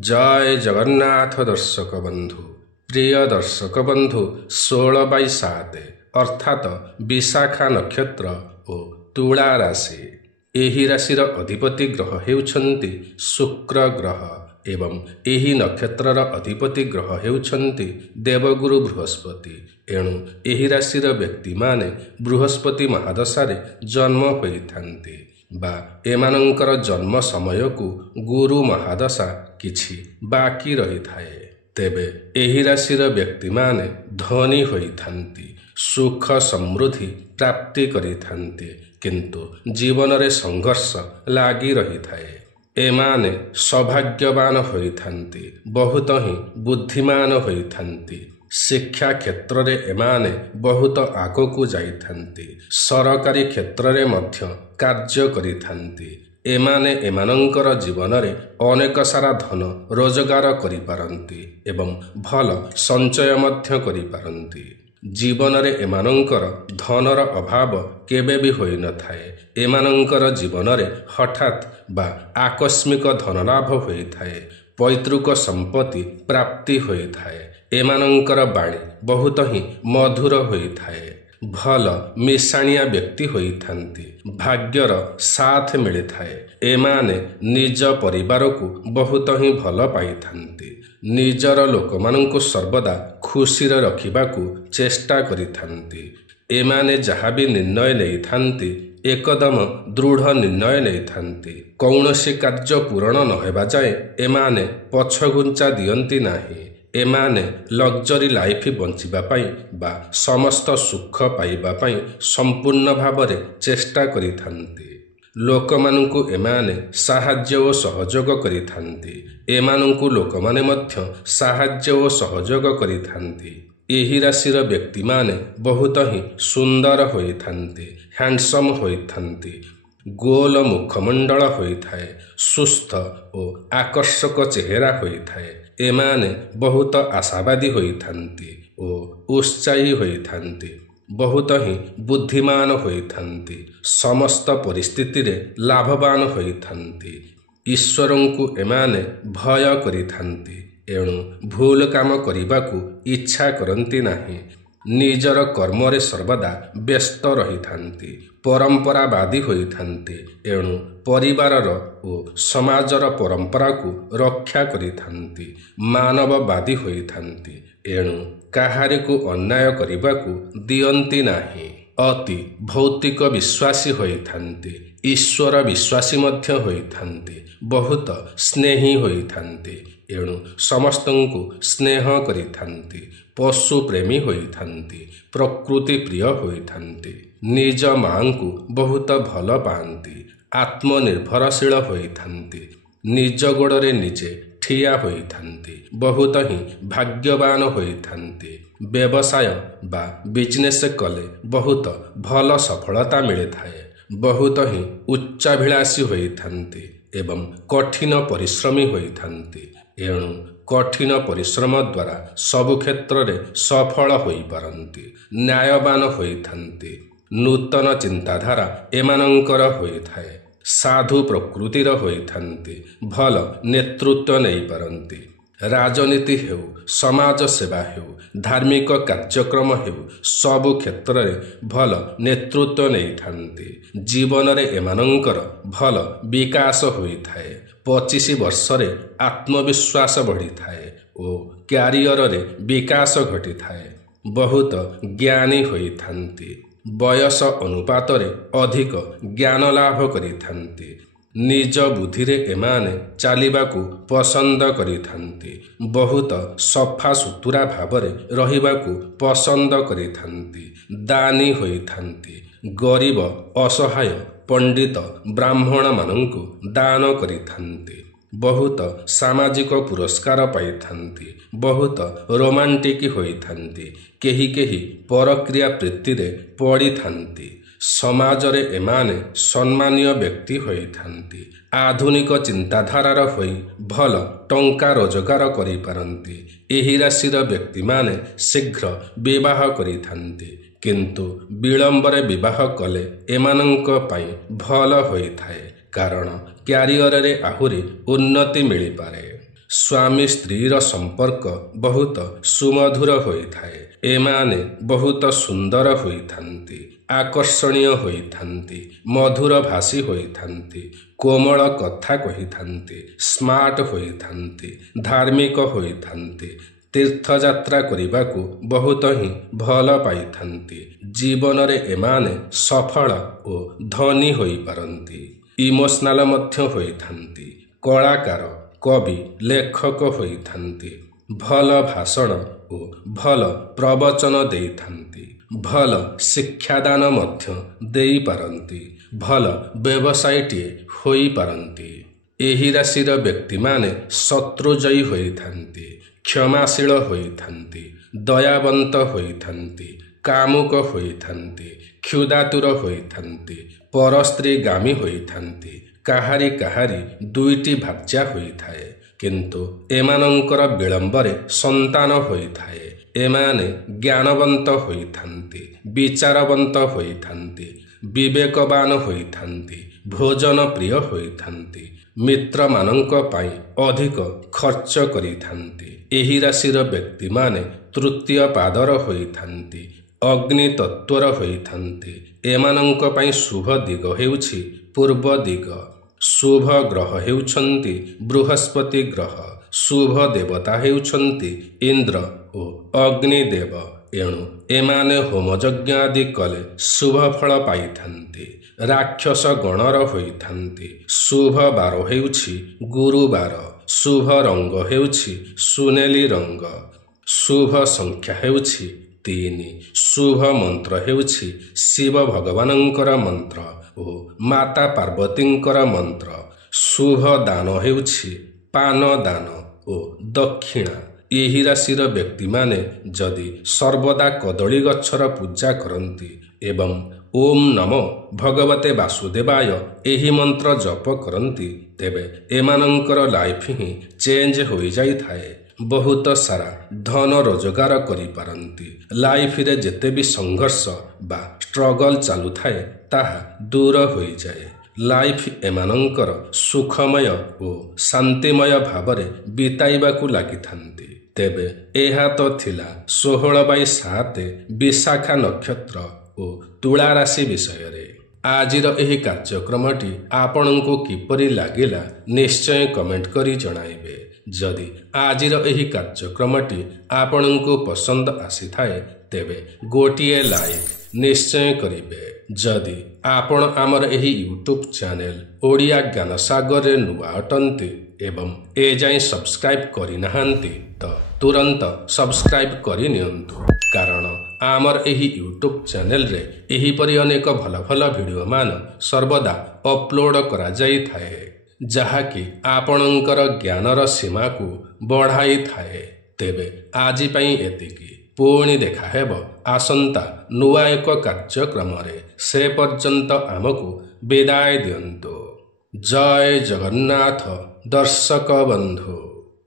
जय जगन्नाथ दर्शक बंधु। प्रिय दर्शक बंधु 16/7 अर्थात विशाखा नक्षत्र और तुला राशि। एही राशिर अधिपति ग्रह हेउछन्ति शुक्र ग्रह एवं एही नक्षत्रर अधिपति ग्रह हेउछन्ति देवगुरु बृहस्पति। एणु एही राशिर व्यक्ति माने बृहस्पति महादशारे जन्म होइथान्ति बा एमानंकर जन्म समय को गुरु महादशा किछि बाकी रही थाए। तेबे एही राशिर व्यक्ति माने धनी होइथान्ति, सुख समृद्धि प्राप्ति करिथान्ति, किंतु जीवन रे संघर्ष लागी रही थाए। एमाने सौभाग्यवान होइथान्ति, बहुत ही बुद्धिमान होइथान्ति। शिक्षा क्षेत्र रे एमाने बहुत आगकू जाइथान्ति, सरकारी क्षेत्र रे मध्य कार्य करिथान्ति। एमाने एमानंकर जीवन रे अनेक सारा धन रोजगार करिपारन्ति एवं भल संचय मध्य करिपारन्ति। जीवन रे एमानंकर धनर अभाव केबे भी होई न थाए। एमानंकर जीवन रे हठात बा आकस्मिक धन लाभ होई थाए, पैतृक संपत्ति प्राप्ति होई थाए। एमानंकर बाणी बहुत ही मधुर होई थाए, भल मिशाणिया व्यक्ति होइथान्ति, भाग्यर साथ मिली थाए। एमाने निज परिवार को बहुत ही भल पाइथान्ति, निजर लोक मानंकु सर्वदा खुशी रखिबाकू चेष्टा करिथान्ति। एमाने जहाँ भी निर्णय लेइथान्ति एकदम दृढ़ निर्णय लेइथान्ति। कौनसी कार्य पूरण न हेबा जाए एमाने पछघुंचा दियंती नाही। एमाने लग्जरी लाइफ बंचिबा पाई बा समस्त सुख पाइबा पाई संपूर्ण भावरे चेष्टा करिथान्ति। लोकमानंकु एमाने साहाय्य ओ सहयोग करिथान्ति, एमानंकु लोकमाने मध्य साहाय्य ओ सहयोग करिथान्ति। एही राशिर व्यक्ति माने बहुत ही सुंदर होइथान्ति, हैंडसम होइथान्ति। गोल मुखमंडल होइथाए, सुस्थ और आकर्षक चेहरा होइथाए। एमाने बहुत आशावादी होइथान्ति और उत्साही होइथान्ति, बहुत ही बुद्धिमान होइथान्ति, समस्त परिस्थिति रे लाभवान होइथान्ति। ईश्वरंकु एमाने भय करिथान्ति, एणु भूल काम करिबाकू इच्छा करन्ति नाही। निजर कर्म रे सर्वदा व्यस्त रहिथान्ति, परंपरावादी होइथान्ति, एणु परिवारर और समाजर परंपरा को रक्षा करिथान्ति। मानववादी होइथान्ति, एणु काहारी को अन्याय करिबाकू दियंती नाही। अति भौतिक विश्वासी होइथान्ति, ईश्वर विश्वासी मध्य होइथान्ति, बहुत स्नेही होइथान्ति, एणु समस्तंकु स्नेह करिथान्ति। पशु प्रेमी होइथान्ति, प्रकृति प्रिय होइथान्ति, निज मां को बहुत भल पाती, आत्मनिर्भरशील होइथान्ति, निज गोड़े निजे ठिया होइथान्ति, बहुत ही भाग्यवान होइथान्ति। व्यवसाय बा बिजनेस कले बहुत भल सफलता मिले थाए, बहुत ही उच्चाभिलाषी होइथान्ति एवं कठिन परिश्रमी होइथान्ति। एणु कठिन परिश्रम द्वारा सबु क्षेत्र रे सफल होई पारन्ति, न्यायवान होइथान्ति। नूतन चिंताधारा एमानंकर होइथाए, साधु प्रकृतिर होइथान्ति, भल नेतृत्व नहीं पारन्ति। राजनीति हेउ, समाज सेवा हेउ, धार्मिक कार्यक्रम हेउ, सबु क्षेत्र रे भल नेतृत्व नहीं थान्ति। जीवन रे एमानंकर भल विकास होइथाए। 25 वर्ष रे आत्मविश्वास बढ़ी थाए और क्यारियर रे विकास घटी थाए। बहुत ज्ञानी होइथान्ति, बयस अनुपात रे अधिक ज्ञान लाभ करिथान्ति। निज बुद्धि रे एमाने चालिबाकू पसंद करिथान्ति, बहुत सफा सुतुरा भावरे रहिबाकू पसंद करिथान्ति। दानी होइथान्ति, गरीब असहाय पंडित ब्राह्मण मानंकु दान करिथान्ति। बहुत सामाजिक पुरस्कार पाइथान्ति, बहुत रोमांटिक होइथान्ति, केही केही परक्रिया प्रीति रे पड़िथान्ति। समाज रे एमाने सम्मानीय व्यक्ति होइथान्ति, आधुनिक चिंताधारार होई भल टंका रोजगार करि पारन्ति। एही राशिर व्यक्ति माने शीघ्र विवाह करिथान्ति, किंतु विलंबरे विवाह कले एमानंक पाई भल होइथाए, कारण क्यारियर रे आहुरी उन्नति मिली पारे। ସ୍ୱାମୀ ସ୍ତ୍ରୀର ସମ୍ପର୍କ ବହୁତ ସୁମଧୁର ହୋଇଥାଏ। ଏମାନେ ବହୁତ ସୁନ୍ଦର ହୋଇଥାନ୍ତି, ଆକର୍ଷଣୀୟ ହୋଇଥାନ୍ତି, ମଧୁର ଭାଷୀ ହୋଇଥାନ୍ତି, କୋମଳ କଥା କହିଥାନ୍ତି, ସ୍ମାର୍ଟ ହୋଇଥାନ୍ତି, ଧାର୍ମିକ ହୋଇଥାନ୍ତି, ତୀର୍ଥଯାତ୍ରା କରିବାକୁ ବହୁତ ହିଁ ଭଲ ପାଇଥାନ୍ତି। ଜୀବନରେ ଏମାନେ ସଫଳ ଓ ଧନୀ ହୋଇପାରନ୍ତି। ଇମୋସନାଲ ମଧ୍ୟ ହୋଇଥାନ୍ତି। କଳାକାର, କବି, ଲେଖକ ହୋଇଥାନ୍ତି। ଭଲ ଭାଷଣ ଓ ଭଲ ପ୍ରବଚନ ଦେଇଥାନ୍ତି। ଭଲ ଶିକ୍ଷାଦାନ ମଧ୍ୟ ଦେଇପାରନ୍ତି। ଭଲ ବ୍ୟବସାୟୀଟିଏ ହୋଇପାରନ୍ତି। ଏହି ରାଶିର ବ୍ୟକ୍ତିମାନେ ଶତ୍ରୁଜୟୀ ହୋଇଥାନ୍ତି, କ୍ଷମାଶୀଳ ହୋଇଥାନ୍ତି, ଦୟାବନ୍ତ ହୋଇଥାନ୍ତି, କାମୁକ ହୋଇଥାନ୍ତି, କ୍ଷୁଧାତୁର ହୋଇଥାନ୍ତି, ପରସ୍ତ୍ରୀଗାମୀ ହୋଇଥାନ୍ତି। କାହାରି ଦୁଇଟି ଭାର୍ଯ୍ୟା ହୋଇଥାଏ, କିନ୍ତୁ ଏମାନଙ୍କର ବିଳମ୍ବରେ ସନ୍ତାନ ହୋଇଥାଏ। ଏମାନେ ଜ୍ଞାନବନ୍ତ ହୋଇଥାନ୍ତି, ବିଚାରବନ୍ତ ହୋଇଥାନ୍ତି, ବିବେକବାନ ହୋଇଥାନ୍ତି, ଭୋଜନ ପ୍ରିୟ ହୋଇଥାନ୍ତି, ମିତ୍ରମାନଙ୍କ ପାଇଁ ଅଧିକ ଖର୍ଚ୍ଚ କରିଥାନ୍ତି। ଏହି ରାଶିର ବ୍ୟକ୍ତିମାନେ ତୃତୀୟ ପାଦର ହୋଇଥାନ୍ତି, ଅଗ୍ନି ତତ୍ତ୍ୱର ହୋଇଥାନ୍ତି। ଏମାନଙ୍କ ପାଇଁ ଶୁଭ ଦିଗ ହେଉଛି ପୂର୍ବ ଦିଗ। ଶୁଭ ଗ୍ରହ ହେଉଛନ୍ତି ବୃହସ୍ପତି ଗ୍ରହ। ଶୁଭ ଦେବତା ହେଉଛନ୍ତି ଇନ୍ଦ୍ର ଓ ଅଗ୍ନିଦେବ। ଏଣୁ ଏମାନେ ହୋମଯଜ୍ଞ ଆଦି କଲେ ଶୁଭ ଫଳ ପାଇଥାନ୍ତି। ରାକ୍ଷସ ଗଣର ହୋଇଥାନ୍ତି। ଶୁଭ ବାର ହେଉଛି ଗୁରୁବାର। ଶୁଭ ରଙ୍ଗ ହେଉଛି ସୁନେଲି ରଙ୍ଗ। ଶୁଭ ସଂଖ୍ୟା ହେଉଛି 3। ଶୁଭ ମନ୍ତ୍ର ହେଉଛି ଶିବ ଭଗବାନଙ୍କର ମନ୍ତ୍ର ଓ ମାତା ପାର୍ବତୀଙ୍କର ମନ୍ତ୍ର। ଶୁଭ ଦାନ ହେଉଛି ପାନ ଦାନ ଓ ଦକ୍ଷିଣା। ଏହି ରାଶିର ବ୍ୟକ୍ତିମାନେ ଯଦି ସର୍ବଦା କଦଳୀ ଗଛର ପୂଜା କରନ୍ତି ଏବଂ ଓମ୍ ନମୋ ଭଗବତେ ବାସୁଦେବାୟ ଏହି ମନ୍ତ୍ର ଜପ କରନ୍ତି, ତେବେ ଏମାନଙ୍କର ଲାଇଫ୍ ହିଁ ଚେଞ୍ଜ ହୋଇଯାଇଥାଏ। ବହୁତ ସାରା ଧନ ରୋଜଗାର କରିପାରନ୍ତି। ଲାଇଫରେ ଯେତେ ବି ସଂଘର୍ଷ ବା ଷ୍ଟ୍ରଗଲ ଚାଲୁଥାଏ ତାହା ଦୂର ହୋଇଯାଏ। ଲାଇଫ୍ ଏମାନଙ୍କର ସୁଖମୟ ଓ ଶାନ୍ତିମୟ ଭାବରେ ବିତାଇବାକୁ ଲାଗିଥାନ୍ତି। ତେବେ ଏହା ତ ଥିଲା 16/7 ବିଶାଖା ନକ୍ଷତ୍ର ଓ ତୁଳା ରାଶି ବିଷୟରେ। ଆଜିର ଏହି କାର୍ଯ୍ୟକ୍ରମଟି ଆପଣଙ୍କୁ କିପରି ଲାଗିଲା ନିଶ୍ଚୟ କମେଣ୍ଟ କରି ଜଣାଇବେ। ଯଦି ଆଜିର ଏହି କାର୍ଯ୍ୟକ୍ରମଟି ଆପଣଙ୍କୁ ପସନ୍ଦ ଆସିଥାଏ ତେବେ ଗୋଟିଏ ଲାଇକ୍ ନିଶ୍ଚୟ କରିବେ। ଯଦି ଆପଣ ଆମର ଏହି ୟୁଟ୍ୟୁବ୍ ଚ୍ୟାନେଲ ଓଡ଼ିଆ ଜ୍ଞାନସାଗରରେ ନୂଆ ଅଟନ୍ତି ଏବଂ ଏଯାଏଁ ସବସ୍କ୍ରାଇବ୍ କରିନାହାନ୍ତି ତ ତୁରନ୍ତ ସବସ୍କ୍ରାଇବ୍ କରିନିଅନ୍ତୁ, କାରଣ ଆମର ଏହି ୟୁଟ୍ୟୁବ୍ ଚ୍ୟାନେଲରେ ଏହିପରି ଅନେକ ଭଲ ଭଲ ଭିଡ଼ିଓମାନ ସର୍ବଦା ଅପଲୋଡ଼ କରାଯାଇଥାଏ, ଯାହାକି ଆପଣଙ୍କର ଜ୍ଞାନର ସୀମାକୁ ବଢ଼ାଇଥାଏ। ତେବେ ଆଜି ପାଇଁ ଏତିକି। ପୁଣି ଦେଖାହେବ ଆସନ୍ତା ନୂଆ ଏକ କାର୍ଯ୍ୟକ୍ରମରେ। ସେ ପର୍ଯ୍ୟନ୍ତ ଆମକୁ ବିଦାୟ ଦିଅନ୍ତୁ। ଜୟ ଜଗନ୍ନାଥ ଦର୍ଶକ ବନ୍ଧୁ।